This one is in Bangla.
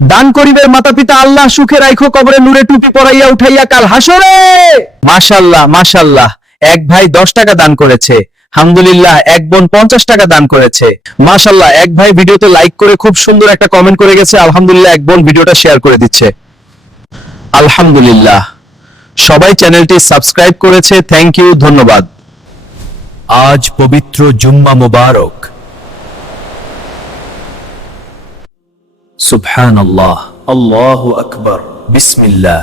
দান করিবের মাতা পিতা আল্লাহ সুখে রাইখো, কবরে নূরে টুপি পরাইয়া উঠাইয়া কাল হাসরে। মাশাআল্লাহ মাশাআল্লাহ। এক ভাই 10 টাকা দান করেছে। আলহামদুলিল্লাহ। এক বোন 50 টাকা দান করেছে। মাশাআল্লাহ। এক ভাই ভিডিওতে লাইক করে খুব সুন্দর একটা কমেন্ট করে গেছে। আলহামদুলিল্লাহ। এক বোন ভিডিওটা শেয়ার করে দিচ্ছে। আলহামদুলিল্লাহ। সবাই চ্যানেলটি সাবস্ক্রাইব করেছে, থ্যাংক ইউ, ধন্যবাদ। আজ পবিত্র জুম্মা মুবারক। সুবহানাল্লাহ, আল্লাহু আকবার, বিসমিল্লাহ।